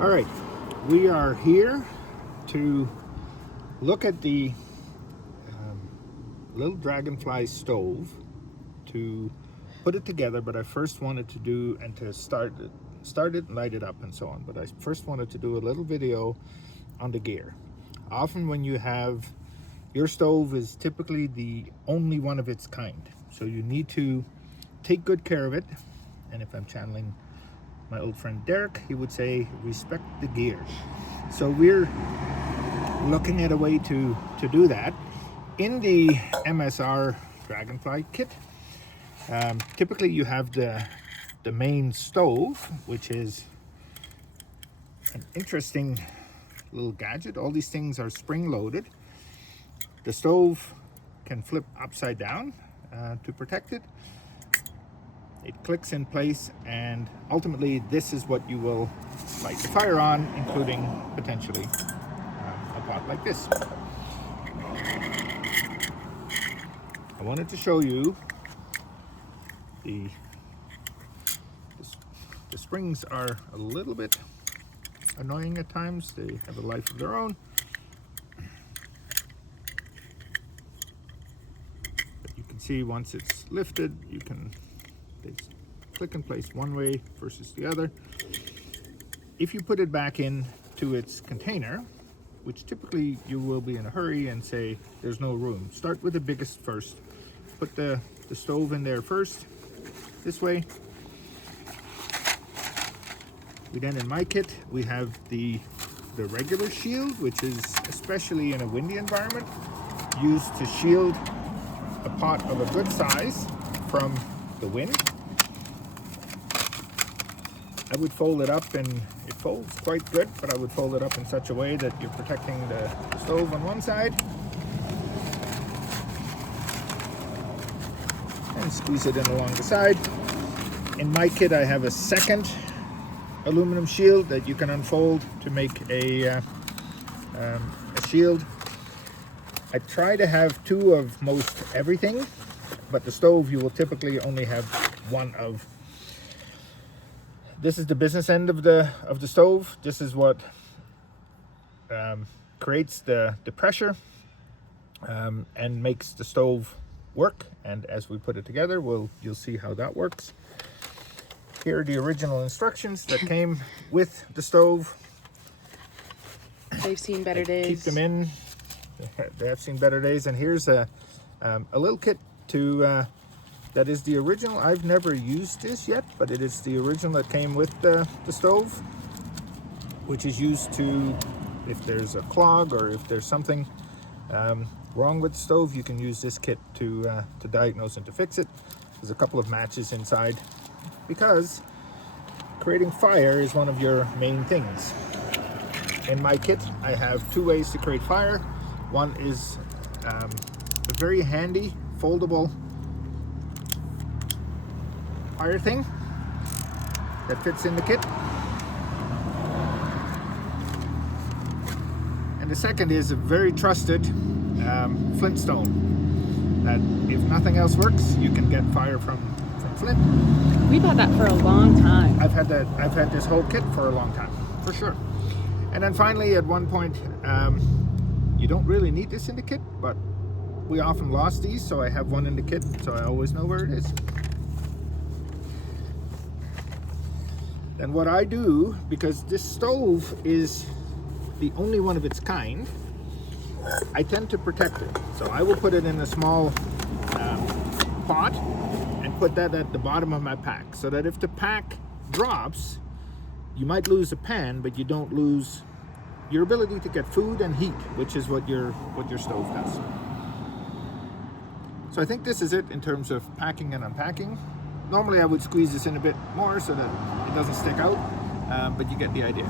All right, we are here to look at the little Dragonfly stove to put it together, but I first wanted to do and to start it, light it up and so on. But I first wanted to do a little video on the gear. Often when you have your stove is typically the only one of its kind, so you need to take good care of it. And if I'm channeling my old friend Derek, he would say respect the gear. So we're looking at a way to do that in the MSR Dragonfly kit. Typically you have the main stove, which is an interesting little gadget. All these things are spring loaded. The stove can flip upside down to protect it. It clicks in place, and ultimately this is what you will light the fire on, including potentially a pot like this. I wanted to show you the springs are a little bit annoying at times. They have a life of their own. But you can see once it's lifted, they click in place one way versus the other. If you put it back into its container, which typically you will be in a hurry and say there's no room, start with the biggest first. Put the stove in there first, this way. In my kit, we have the regular shield, which is, especially in a windy environment, used to shield a pot of a good size from the wind. I would fold it up, and it folds quite good, but I would fold it up in such a way that you're protecting the stove on one side and squeeze it in along the side. In my kit, I have a second aluminum shield that you can unfold to make a shield. I try to have two of most everything, but the stove you will typically only have one of. This is the business end of the stove. This is what creates the pressure and makes the stove work. And as we put it together, you'll see how that works. Here are the original instructions that came with the stove. They've seen better days. Keep them in. They have seen better days. And here's a little kit to that is the original. I've never used this yet, but it is the original that came with the stove, which is used to, if there's a clog or if there's something wrong with the stove, you can use this kit to diagnose and to fix it. There's a couple of matches inside, because creating fire is one of your main things. In my kit, I have two ways to create fire. One is a very handy foldable fire thing that fits in the kit. And the second is a very trusted flintstone that, if nothing else works, you can get fire from flint. We've had that for a long time. I've had this whole kit for a long time, for sure. And then finally, at one point, you don't really need this in the kit, but we often lost these, so I have one in the kit, so I always know where it is. And what I do, because this stove is the only one of its kind, I tend to protect it. So I will put it in a small pot and put that at the bottom of my pack, so that if the pack drops, you might lose a pan, but you don't lose your ability to get food and heat, which is what your stove does. So I think this is it in terms of packing and unpacking. Normally I would squeeze this in a bit more so that it doesn't stick out, but you get the idea.